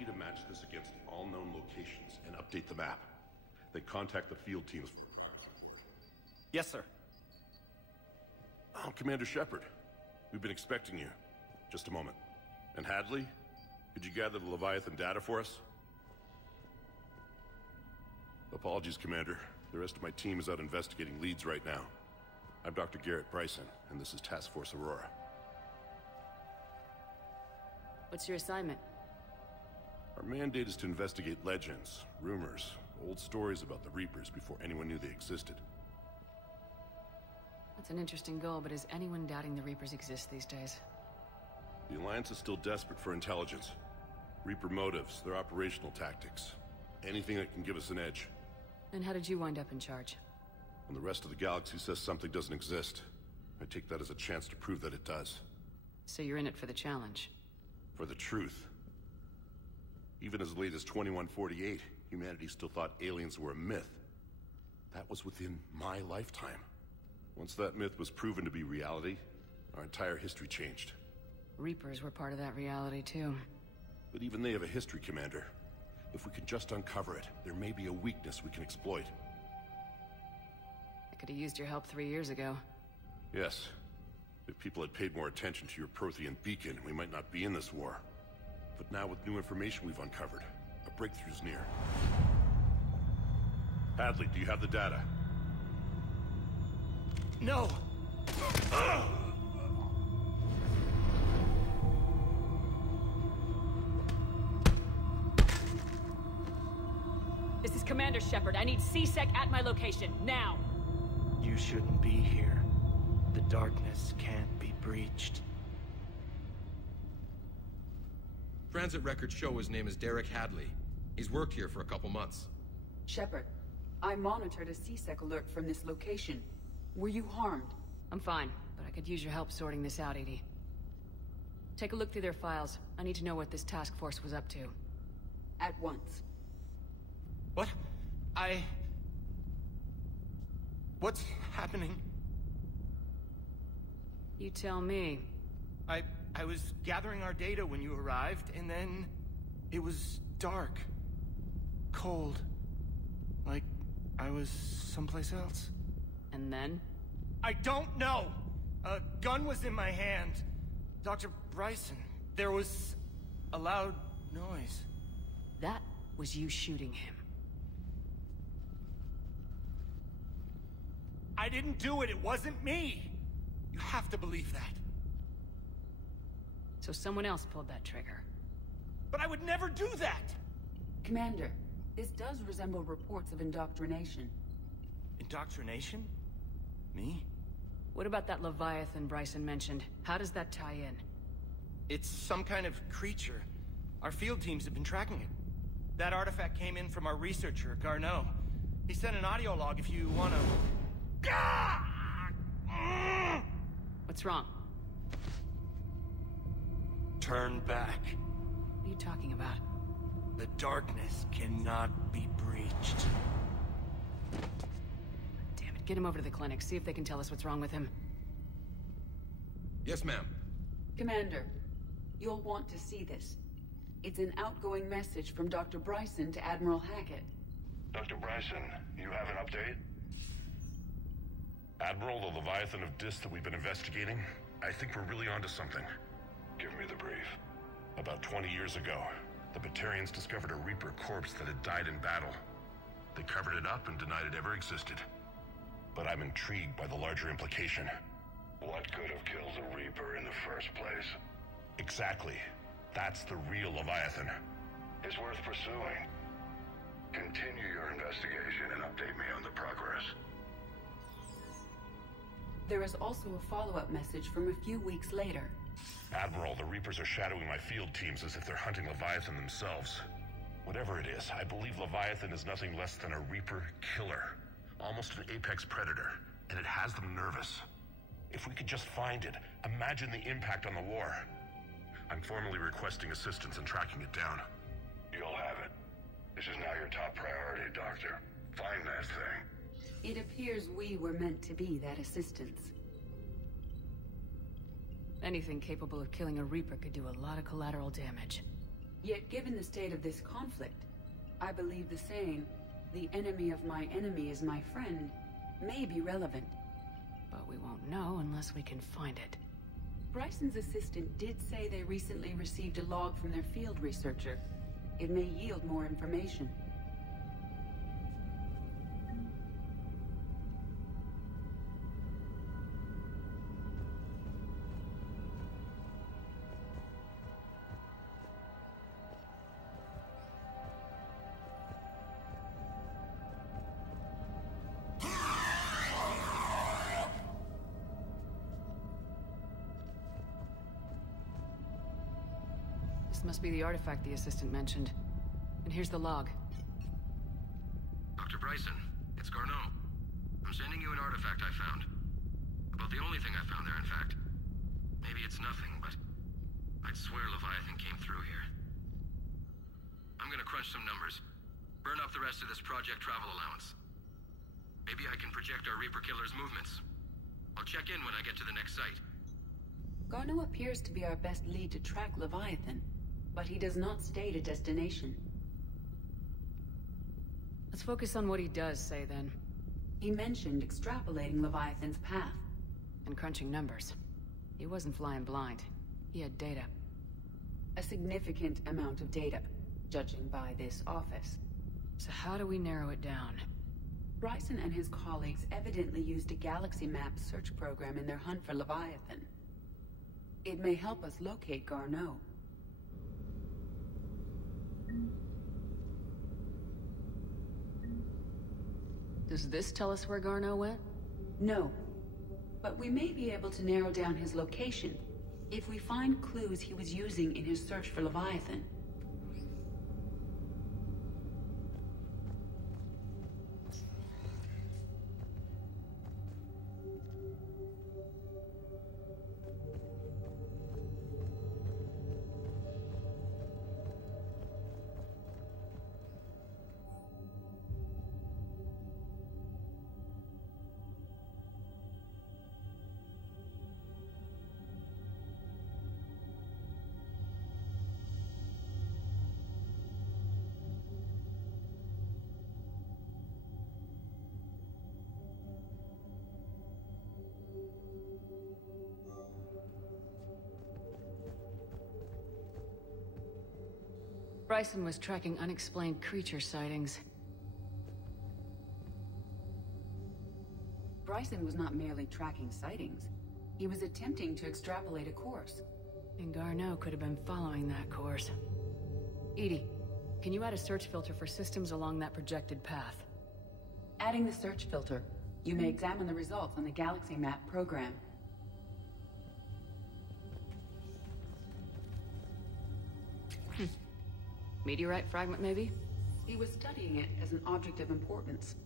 you to match this against all known locations and update the map. Then contact the field teams for a progress report. Yes, sir. Oh, Commander Shepard. We've been expecting you. Just a moment. And Hadley? Could you gather the Leviathan data for us? Apologies, Commander. The rest of my team is out investigating leads right now. I'm Dr. Garrett Bryson, and this is Task Force Aurora. What's your assignment? Our mandate is to investigate legends, rumors, old stories about the Reapers before anyone knew they existed. That's an interesting goal, but is anyone doubting the Reapers exist these days? The Alliance is still desperate for intelligence. Reaper motives, their operational tactics. Anything that can give us an edge. And how did you wind up in charge? When the rest of the galaxy says something doesn't exist, I take that as a chance to prove that it does. So you're in it for the challenge? For the truth. Even as late as 2148, humanity still thought aliens were a myth. That was within my lifetime. Once that myth was proven to be reality, our entire history changed. Reapers were part of that reality, too. But even they have a history, Commander. If we can just uncover it, there may be a weakness we can exploit. I could have used your help 3 years ago. Yes. If people had paid more attention to your Prothean beacon, we might not be in this war. But now with new information we've uncovered, a breakthrough's near. Hadley, do you have the data? No! This is Commander Shepard. I need CSEC at my location, now! You shouldn't be here. The darkness can't be breached. Transit records show his name is Derek Hadley. He's worked here for a couple months. Shepard, I monitored a CSEC alert from this location. Were you harmed? I'm fine, but I could use your help sorting this out, Edie. Take a look through their files. I need to know what this task force was up to. At once. What? What's happening? You tell me. I was gathering our data when you arrived, and then it was dark. Cold. Like I was someplace else. And then? I don't know! A gun was in my hand. Dr. Bryson, there was a loud noise. That was you shooting him. I didn't do it, it wasn't me! You have to believe that. So someone else pulled that trigger. But I would never do that! Commander, this does resemble reports of indoctrination. Indoctrination? Me? What about that Leviathan Bryson mentioned? How does that tie in? It's some kind of creature. Our field teams have been tracking it. That artifact came in from our researcher, Garneau. He sent an audio log if you wanna... What's wrong? Turn back. What are you talking about? The darkness cannot be breached. Damn it, get him over to the clinic. See if they can tell us what's wrong with him. Yes, ma'am. Commander, you'll want to see this. It's an outgoing message from Dr. Bryson to Admiral Hackett. Dr. Bryson, you have an update? Admiral, the Leviathan of Dis that we've been investigating, I think we're really onto something. Give me the brief. About 20 years ago, the Batarians discovered a Reaper corpse that had died in battle. They covered it up and denied it ever existed. But I'm intrigued by the larger implication. What could have killed the Reaper in the first place? Exactly. That's the real Leviathan. It's worth pursuing. Continue your investigation and update me on the progress. There is also a follow-up message from a few weeks later. Admiral, the Reapers are shadowing my field teams as if they're hunting Leviathan themselves. Whatever it is, I believe Leviathan is nothing less than a Reaper killer. Almost an apex predator, and it has them nervous. If we could just find it, imagine the impact on the war. I'm formally requesting assistance in tracking it down. You'll have it. This is now your top priority, Doctor. Find that thing. It appears we were meant to be that assistance. Anything capable of killing a Reaper could do a lot of collateral damage. Yet given the state of this conflict, I believe the saying, "The enemy of my enemy is my friend," may be relevant. But we won't know unless we can find it. Bryson's assistant did say they recently received a log from their field researcher. It may yield more information. This must be the artifact the assistant mentioned. And here's the log. Dr. Bryson, it's Garneau. I'm sending you an artifact I found. About the only thing I found there, in fact. Maybe it's nothing, but I'd swear Leviathan came through here. I'm gonna crunch some numbers. Burn up the rest of this project travel allowance. Maybe I can project our Reaper Killer's movements. I'll check in when I get to the next site. Garneau appears to be our best lead to track Leviathan, but he does not state a destination. Let's focus on what he does say, then. He mentioned extrapolating Leviathan's path. And crunching numbers. He wasn't flying blind. He had data. A significant amount of data, judging by this office. So how do we narrow it down? Bryson and his colleagues evidently used a galaxy map search program in their hunt for Leviathan. It may help us locate Garneau. Does this tell us where Garneau went? No. But we may be able to narrow down his location if we find clues he was using in his search for Leviathan. Bryson was tracking unexplained creature sightings. Bryson was not merely tracking sightings. He was attempting to extrapolate a course. And Garneau could have been following that course. EDI, can you add a search filter for systems along that projected path? Adding the search filter, you may examine the results on the Galaxy Map program. Meteorite fragment, maybe? He was studying it as an object of importance.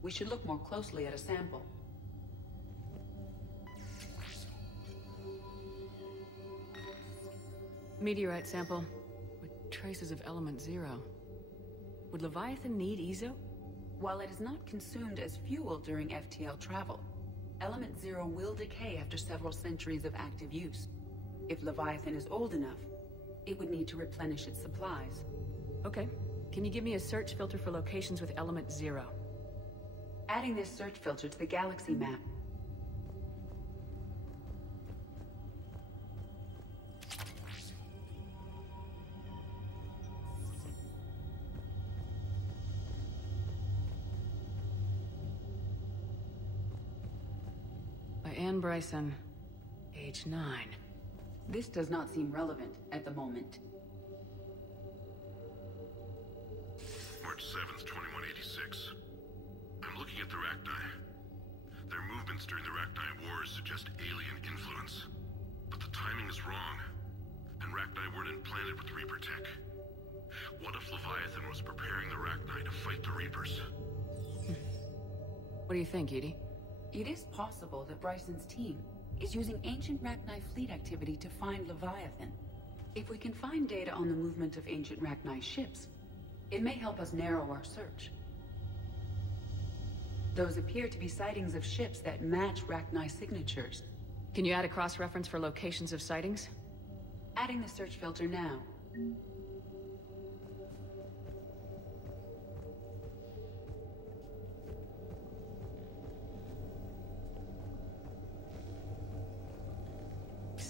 We should look more closely at a sample. Meteorite sample with traces of element 0. Would Leviathan need EZO? While it is not consumed as fuel during FTL travel, element 0 will decay after several centuries of active use. If Leviathan is old enough, it would need to replenish its supplies. Okay. Can you give me a search filter for locations with element 0? Adding this search filter to the Galaxy Map. By Anne Bryson, age 9. This does not seem relevant at the moment. March 7th, 2186. I'm looking at the Rachni. Their movements during the Rachni Wars suggest alien influence. But the timing is wrong. And Rachni weren't implanted with Reaper tech. What if Leviathan was preparing the Rachni to fight the Reapers? What do you think, EDI? It is possible that Bryson's team is using ancient Rachni fleet activity to find Leviathan. If we can find data on the movement of ancient Rachni ships, it may help us narrow our search. Those appear to be sightings of ships that match Rachni signatures. Can you add a cross-reference for locations of sightings? Adding the search filter now.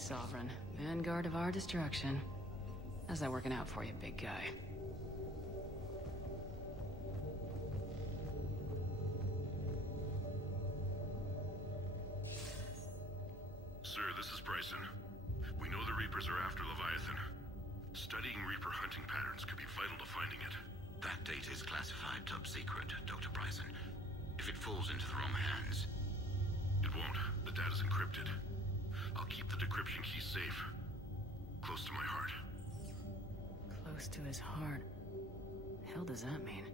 Sovereign, vanguard of our destruction. How's that working out for you, big guy? Sir, this is Bryson. We know the Reapers are after Leviathan. Studying Reaper hunting patterns could be vital to finding it. That data is classified top secret, Dr. Bryson. If it falls into the wrong hands... It won't. The data's encrypted. I'll keep the decryption key safe. Close to my heart. Close to his heart. The hell does that mean?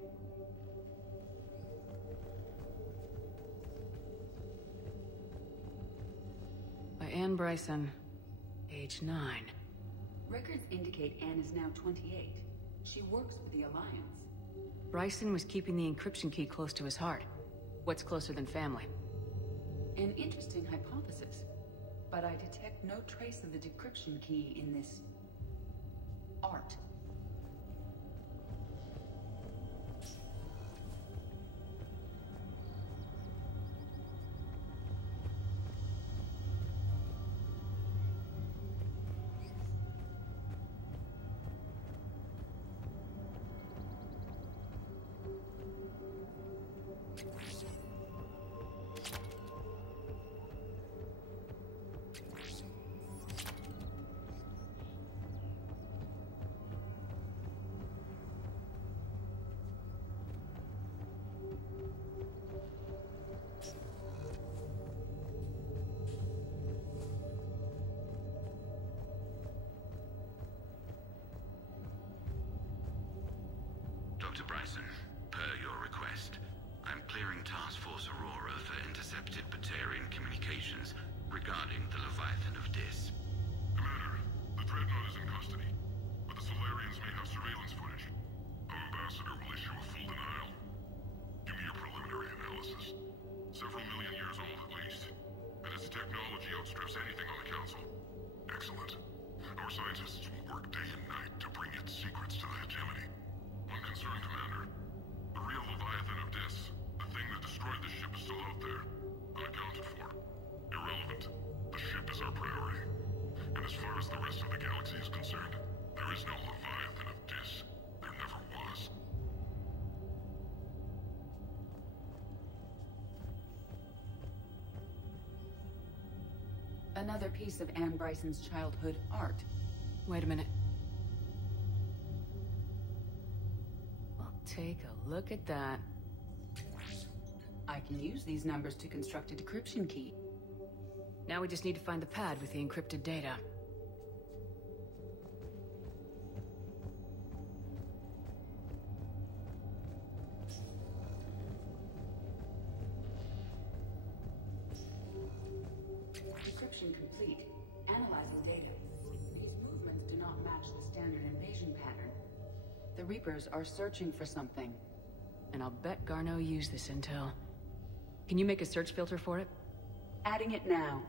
By Anne Bryson, age 9. Records indicate Anne is now 28. She works for the Alliance. Bryson was keeping the encryption key close to his heart. What's closer than family? An interesting hypothesis, but I detect no trace of the decryption key in this... art. Dr. Bryson, per your request, I'm clearing Task Force Aurora for intercepted Batarian communications regarding the Leviathan of Dis. Commander, the Dreadnought is in custody, but the Solarians may have surveillance footage. Our ambassador will issue a full denial. Give me your preliminary analysis. Several million years old at least, and its technology outstrips anything on the Council. Excellent. Our scientists will work day and night to bring its secrets to the hegemony. One concern, Commander. The real Leviathan of Dis, the thing that destroyed the ship, is still out there, unaccounted for. Irrelevant. The ship is our priority. And as far as the rest of the galaxy is concerned, there is no Leviathan of Dis. There never was. Another piece of Anne Bryson's childhood art. Wait a minute. Well, take a look at that. I can use these numbers to construct a decryption key. Now we just need to find the pad with the encrypted data. Decryption complete. Analyzing data. These movements do not match the standard invasion pattern. The Reapers are searching for something. And I'll bet Garneau used this intel. Can you make a search filter for it? Adding it now.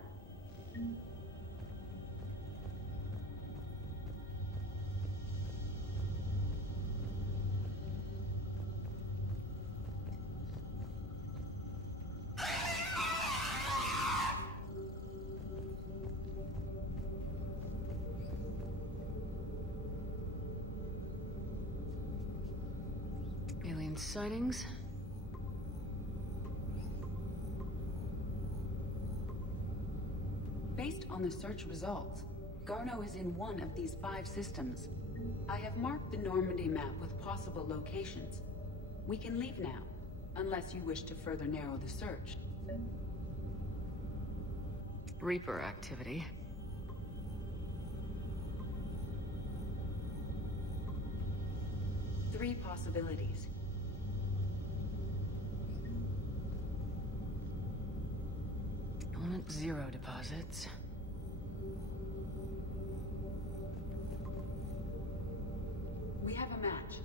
Alien sightings? Based on the search results, Garneau is in one of these 5 systems. I have marked the Normandy map with possible locations. We can leave now, unless you wish to further narrow the search. Reaper activity. Three possibilities. Element 0 deposits. We have a match,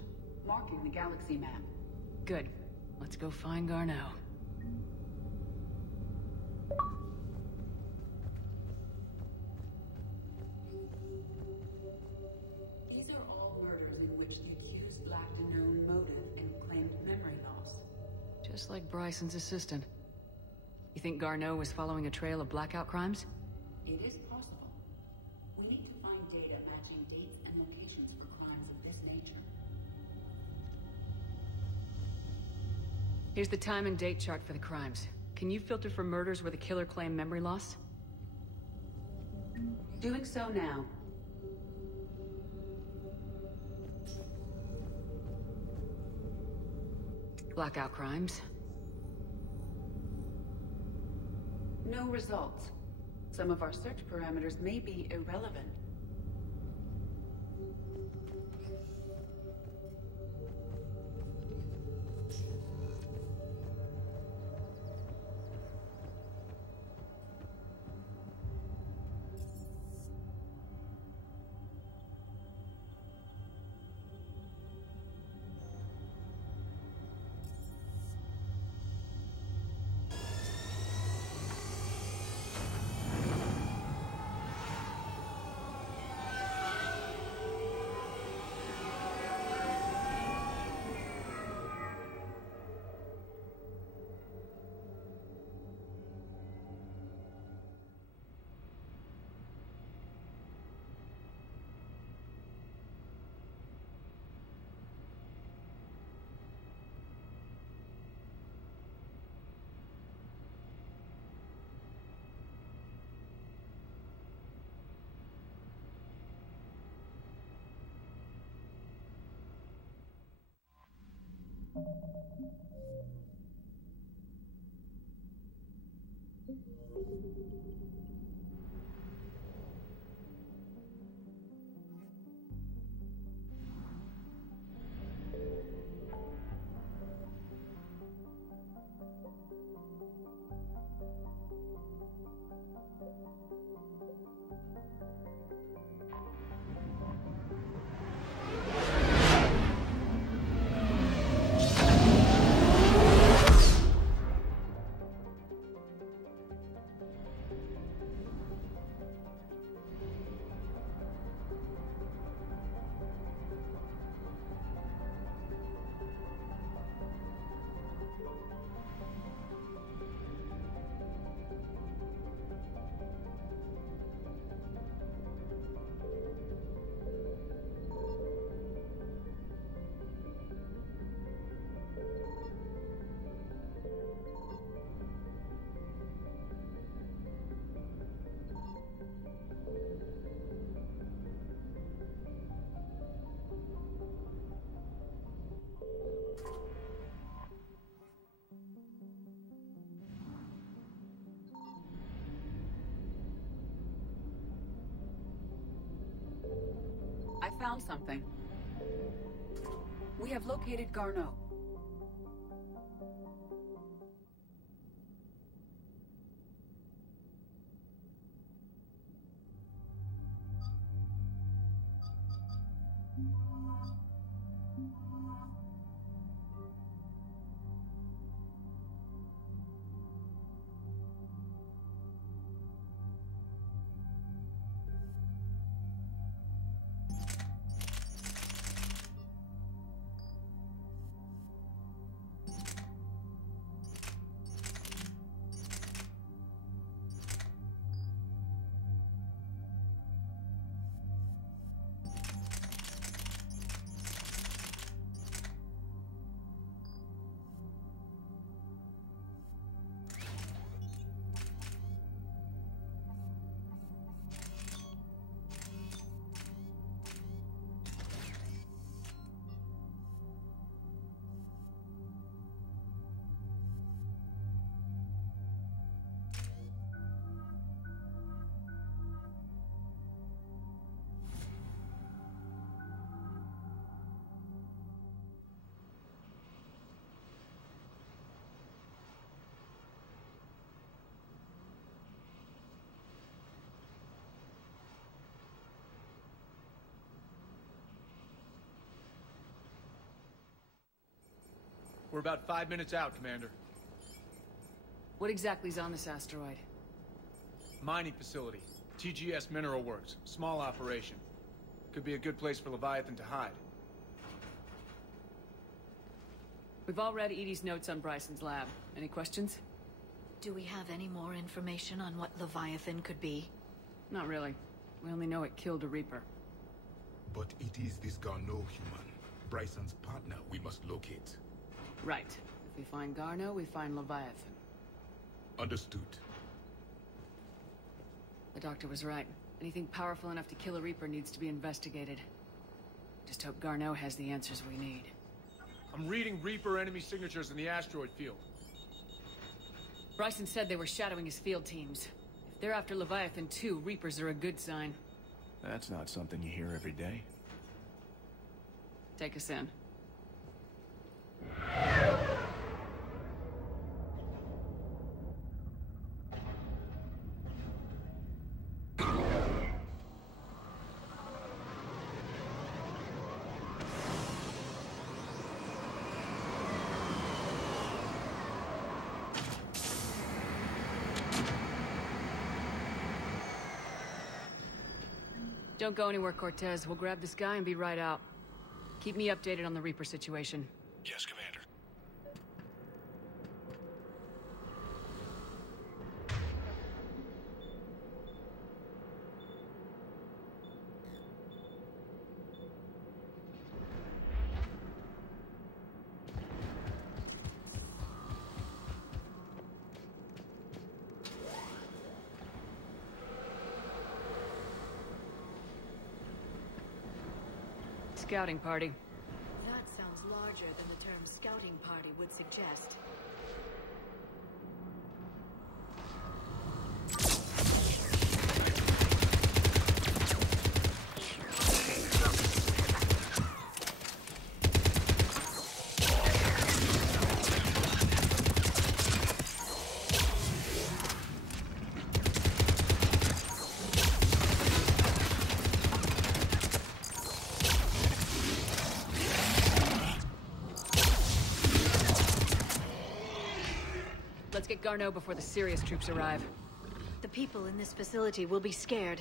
marking the galaxy map. Good. Let's go find Garneau. These are all murders in which the accused lacked a known motive and claimed memory loss. Just like Bryson's assistant. You think Garneau was following a trail of blackout crimes? It is possible. Here's the time and date chart for the crimes. Can you filter for murders where the killer claimed memory loss? Doing so now. Blackout crimes? No results. Some of our search parameters may be irrelevant. I found something. We have located Garneau. We're about 5 minutes out, Commander. What exactly is on this asteroid? Mining facility. TGS Mineral Works. Small operation. Could be a good place for Leviathan to hide. We've all read Edie's notes on Bryson's lab. Any questions? Do we have any more information on what Leviathan could be? Not really. We only know it killed a Reaper. But it is this Garneau human, Bryson's partner, we must locate. Right. If we find Garneau, we find Leviathan. Understood. The doctor was right. Anything powerful enough to kill a Reaper needs to be investigated. Just hope Garneau has the answers we need. I'm reading Reaper enemy signatures in the asteroid field. Bryson said they were shadowing his field teams. If they're after Leviathan too, Reapers are a good sign. That's not something you hear every day. Take us in. Don't go anywhere, Cortez. We'll grab this guy and be right out. Keep me updated on the Reaper situation. Yes, Commander. Scouting party. That sounds larger than the term scouting party would suggest. Let's get Garneau before the serious troops arrive. The people in this facility will be scared.